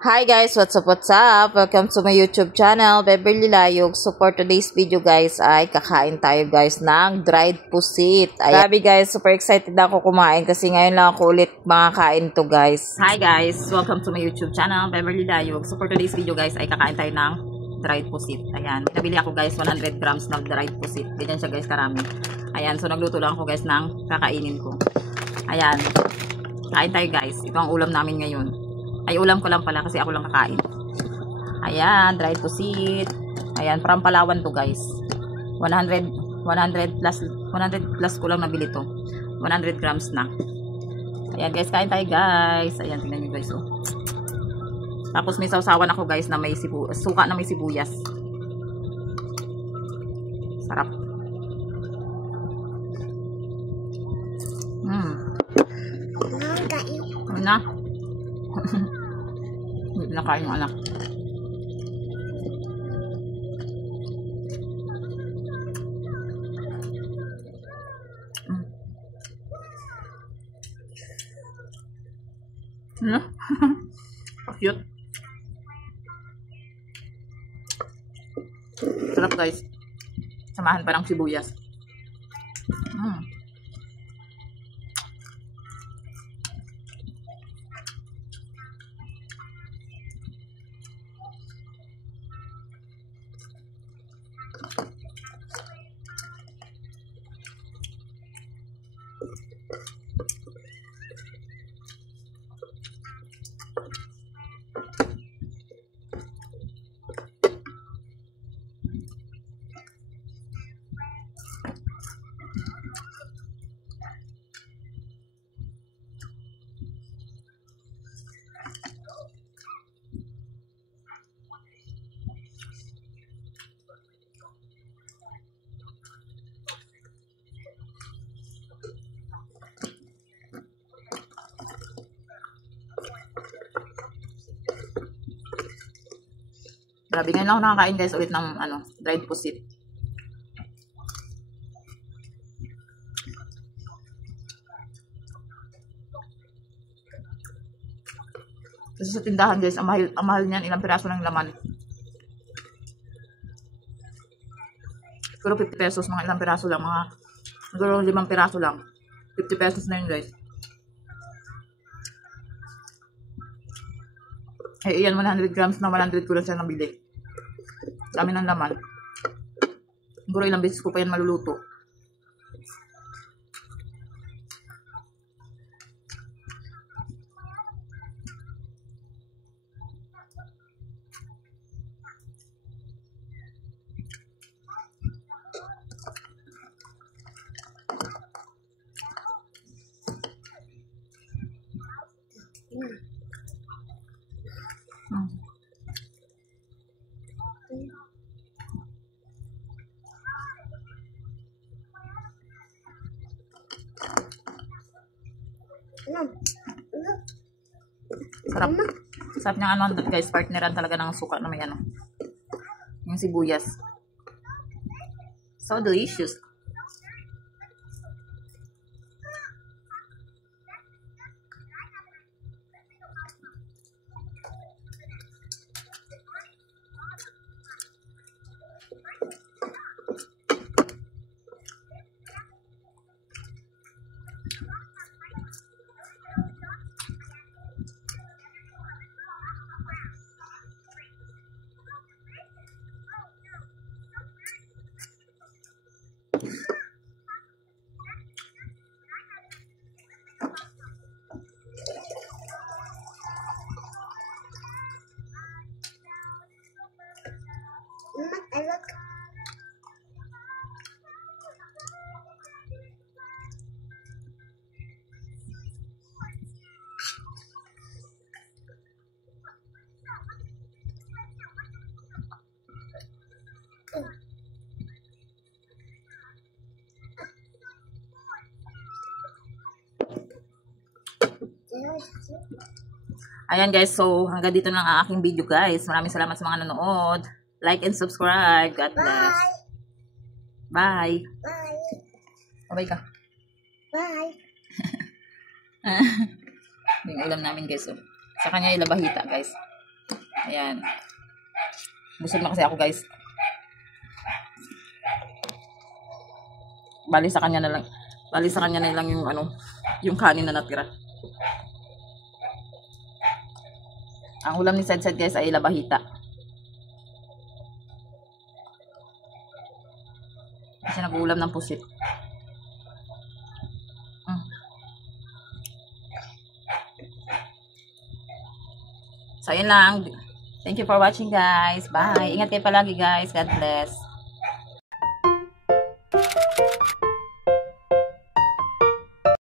Hi guys, what's up, what's up? Welcome to my YouTube channel, Beverly Layog. So for today's video guys ay kakain tayo guys ng dried pusit. Grabe guys, super excited ako kumain kasi ngayon lang ako ulit makakain to guys. Hi guys, welcome to my YouTube channel, Beverly Layog. So for today's video guys ay kakain tayo ng dried pusit. Ayan, nabili ako guys 100 grams ng dried pusit. Ganyan siya guys karami. Ayan, so nagluto lang ako guys ng kakainin ko. Ayan, kain tayo guys. Ito ang ulam namin ngayon. Ay, ulam ko lang pala kasi ako lang kakain. Ayan, dried pusit. Ayan, from Palawan to guys. 100 plus ko lang nabili to. 100 grams na. Ayan guys, kain tayo guys. Ayan, tingnan nyo guys. Oh. Tapos may sausawan ako guys na may suka na may sibuyas. Sarap. Ano na? Hindi na kain yung anak. Cute. Sarap guys. Samahan pa ng sibuyas. Grabe, ngayon lang ako nakakain guys ulit ng dried pusit. Kasi sa tindahan guys, ang mahal niyan, ilang piraso ng laman. Pero 50 pesos, mga ilang piraso lang, mga siguro 5 piraso lang. 50 pesos na yun guys. Eh, iyan 100 grams na 100 ko lang siya nabili. Dami ng laman. Siguro ilang beses ko pa yan maluluto. Sarap. Sarap niyang guys, partneran talaga ng suka na may yung sibuyas. So delicious. Ayan guys, so hanggang dito lang ang aking video guys. Maraming salamat sa mga nanonood. Like and subscribe. God bless. Bye. Bye. Bye ka. Bye. Yung ulam namin guys. So. Sa kanya ilabahita guys. Ayan. Busog na kasi ako, guys. Bali sa kanya na lang yung yung kanin na natira. Ang ulam ni Sed guys ay labahita. Kasi nag-uulam ng pusit. So, yun lang. Thank you for watching, guys. Bye. Ingat kayo palagi, guys. God bless.